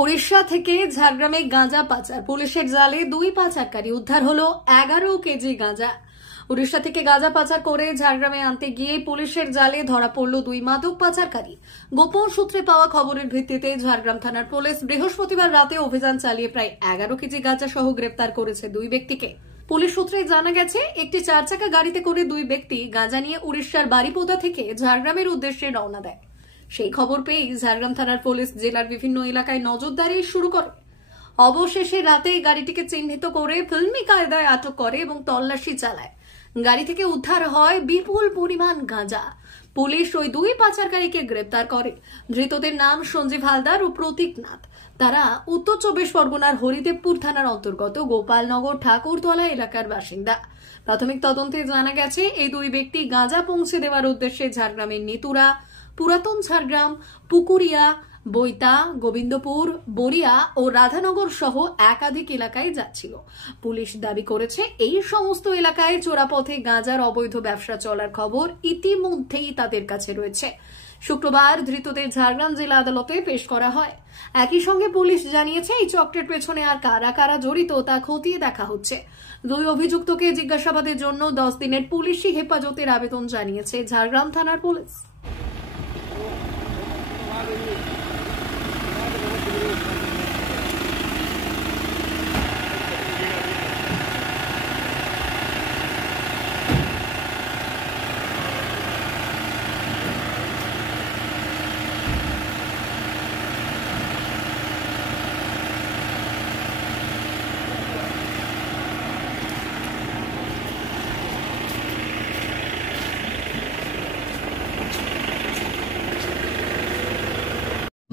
ওড়িশা থেকে ঝাড়গ্রামে গাঁজা পাচার, পুলিশের জালে 2 পাচারকারী, উদ্ধার হলো 11 কেজি গাঁজা। ওড়িশা থেকে গাঁজা পাচার করে ঝাড়গ্রামে আনতে গিয়ে পুলিশের জালে ধরা পড়ল 2 মাদক পাচারকারী। গোপন সূত্রে পাওয়া খবরের ভিত্তিতে ঝাড়গ্রাম থানার পুলিশ বৃহস্পতিবার রাতে অভিযান চালিয়ে প্রায় 11 কেজি গাঁজা সহ গ্রেপ্তার করেছে 2 ব্যক্তিকে। পুলিশ সূত্রে জানা গেছে, একটি 4 চাকা গাড়িতে করে 2 ব্যক্তি গাঁজা নিয়ে উড়িষ্যার বারিপদা থেকে ঝাড়গ্রামের উদ্দেশ্যে রওনা দেয়। সেই খবর পেয়ে ঝাড়গ্রাম থানার পুলিশ জেলার বিভিন্ন এলাকায় নজরদারি শুরু করে। অবশেষে রাতে গাড়িটিকে চিহ্নিত করে ফিল্মি কায়দায় আটক করে এবং তল্লাশি চালায়। গাড়ি থেকে উদ্ধার হয় বিপুল পরিমাণ গাঁজা। পুলিশ ওই 2 পাচারকারীকে গ্রেপ্তার করে। ধৃতদের নাম সঞ্জীব হালদার ও প্রতীক নাথ। তারা উত্তর 24 পরগনার হরিদেবপুর থানার অন্তর্গত গোপালনগর ঠাকুরতলা এলাকার বাসিন্দা। প্রাথমিক তদন্তে জানা গেছে, এই 2 ব্যক্তি গাঁজা পৌঁছে দেওয়ার উদ্দেশ্যে ঝাড়গ্রামের নেতুরা, পুরাতন ঝাড়গ্রাম, পুকুরিয়া, বৈতা, গোবিন্দপুর, বরিয়া ও রাধানগর সহ একাধিক এলাকায় যাচ্ছিল। পুলিশ দাবি করেছে, এই সমস্ত এলাকায় চোরাপথে গাঁজার অবৈধ ব্যবসা চলার খবর ইতিমধ্যেই তাদের কাছে রয়েছে। শুক্রবার ধৃতদের ঝাড়গ্রাম জেলা আদালতে পেশ করা হয়। একই সঙ্গে পুলিশ জানিয়েছে, এই চক্রের পেছনে আর কারা কারা জড়িত তা খতিয়ে দেখা হচ্ছে। 2 অভিযুক্তকে জিজ্ঞাসাবাদের জন্য 10 দিনের পুলিশি হেফাজতের আবেদন জানিয়েছে ঝাড়গ্রাম থানার পুলিশ।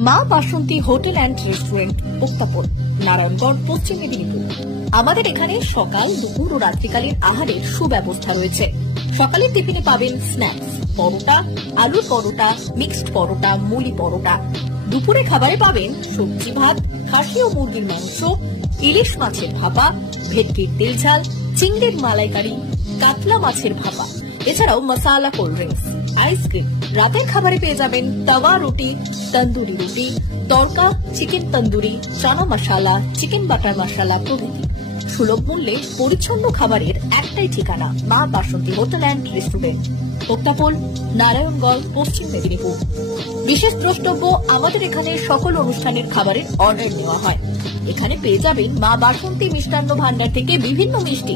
মা বাসন্তী হোটেল অ্যান্ড রেস্টুরেন্ট, উত্তাপন, নারায়ণগড়, পশ্চিম মেদিনীপুর। আমাদের এখানে সকাল, দুপুর ও রাত্রিকালীন আহারের সুব্যবস্থা রয়েছে। সকালের টিফিনে পাবেন স্ন্যাক্স, পরোটা, আলুর পরোটা, মিক্সড পরোটা, মুলি পরোটা। দুপুরে খাবারে পাবেন সবজি ভাত, খাসি ও মুরগির মাংস, ইলিশ মাছের ভাপা, ভেটকির তেল ঝাল, চিংড়ির মালাইকারি, কাতলা মাছের ভাপা, এছাড়াও মশালা কোল্ড ড্রিঙ্কস, আইসক্রিম। রাতের খাবারে পেয়ে যাবেন তাওয়া রুটি, তন্দুরি রুটি, তড়কা, চিকেন তন্দুরি, চানা মশালা, চিকেন বাটার মশালা প্রভৃতি। সুলভ মূল্যে পরিচ্ছন্ন খাবারের একটাই ঠিকানা, মা বাসন্তী হোটেল অ্যান্ড রেস্টুরেন্ট, উত্তাপন, নারায়ণগড়, পশ্চিম মেদিনীপুর। বিশেষ দ্রষ্টব্য, আমাদের এখানে সকল অনুষ্ঠানের খাবারের অর্ডার নেওয়া হয়। এখানে পেয়ে যাবেন মা বাসন্তী মিষ্টান্ন ভান্ডার থেকে বিভিন্ন মিষ্টি।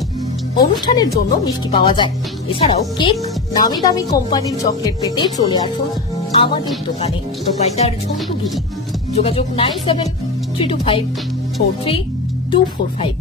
অনুষ্ঠানের জন্য মিষ্টি পাওয়া যায়। এছাড়াও কেক, নামি দামি কোম্পানির চকলেট পেতে চলে আসুন আমাদের দোকানে। প্রোপাইটার ঝন্টু গিরি। যোগাযোগ 9732543245।